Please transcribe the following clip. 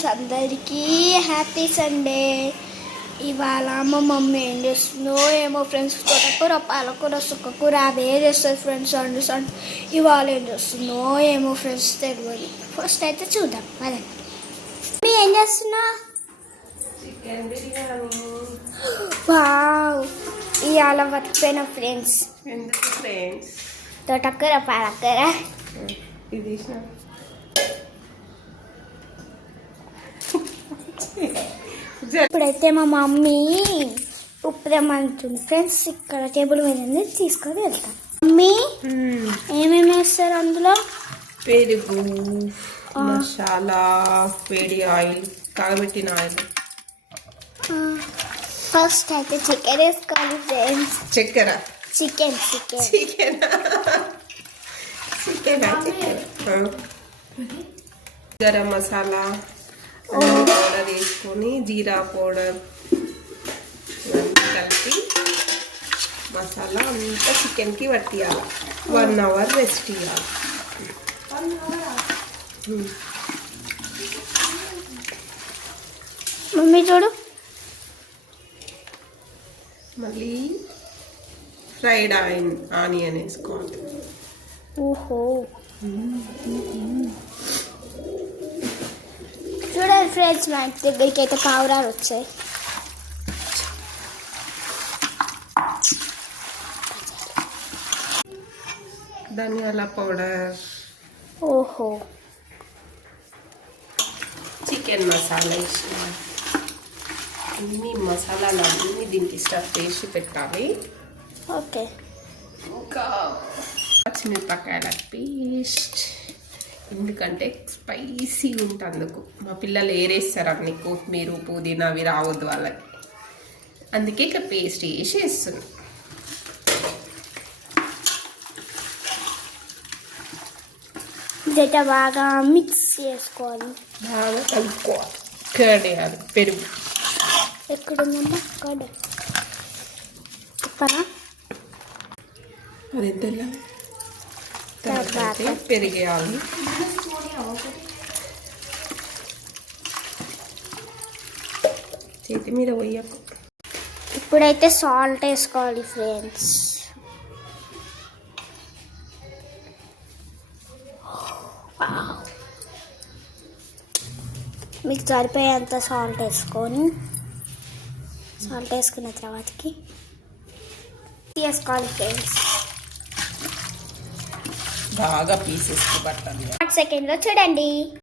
Friends, అందరికీ happy Sunday. ఇవాళ మా మమ్మీ ఏం చేస్తుందో ఏమో ఫ్రెండ్స్. తోటకూర, పాలకూర, సుక్కకూర అవే చేస్తుంది ఫ్రెండ్స్. అండ్ ఇవాళ ఏం చేస్తుందో ఏమో ఫ్రెండ్స్ తెలియదు. ఫస్ట్ అయితే చూద్దాం అదే. మమ్మీ ఏం చేస్తున్నా? వావ్, ఇవాళ మర్చిపోయిన ఫ్రెండ్స్. ఎందుకు ఫ్రెండ్స్? తోటకూర, పాలకూర. ఇది ఇప్పుడైతే మా మమ్మీ ఉప్పు తెమ్మంటుంది ఫ్రెండ్స్. ఇక్కడ టేబుల్ మీద ఉంది, తీసుకొని వెళ్తాం. మమ్మీ ఏమేమి వేస్తారు అందులో? పెరుగు, మసాలా, వేడి ఆయిల్, కాగబెట్టిన ఆయిల్. ఫస్ట్ అయితే చికెన్ వేసుకోవాలి ఫ్రెండ్స్. చక్కెర, చికెన్ గరం మసాలా పౌడర్ వేసుకొని, జీరా పౌడర్ కలిపి మసాలా అంతా చికెన్కి పట్టియాలి. 1 hour రెస్ట్ ఇవ్వాలి. మమ్మీ చూడు, మళ్ళీ ఫ్రైడ్ ఆనియన్ వేసుకోవాలి. ఓహో, చూడండి ఫ్రెండ్స్, మా ఇంటి దగ్గరికి అయితే పావురాలు వచ్చాయి. ధనియాల పౌడర్, ఓహో, చికెన్ మసాలా వేసిన అన్ని మసాలాలు అన్నీ దీనికి స్టఫ్ వేసి పెట్టాలి. ఓకే, ఇంకా పచ్చిమిరపకాయల పేస్ట్, ఎందుకంటే స్పైసీ ఉంటుంది. అందుకు మా పిల్లలు ఏరేస్తారు అన్ని, కొత్తిమీర, పుదీనా అవి రావద్దు వాళ్ళకి, అందుకే ఇక పేస్ట్ వేసి వేస్తున్నాం. ఇదైతే బాగా మిక్స్ చేసుకోవాలి, బాగా కలుపుకోవాలి. కర్డ్ వేయాలి, పెరుగు. ఎక్కడుందమ్మా కర్డ్? చెప్పనా? అది ఎంత తర్వాత పెరిగేయాలి. చేతి మీద పోయకు. ఇప్పుడైతే సాల్ట్ వేసుకోవాలి ఫ్రెండ్స్. మీకు సరిపోయేంత సాల్ట్ వేసుకొని, సాల్ట్ వేసుకున్న తర్వాతకి వేసుకోవాలి ఫ్రెండ్స్. బాగా పీసెస్ పట్టాలి. 1 సెకండ్లో చూడండి.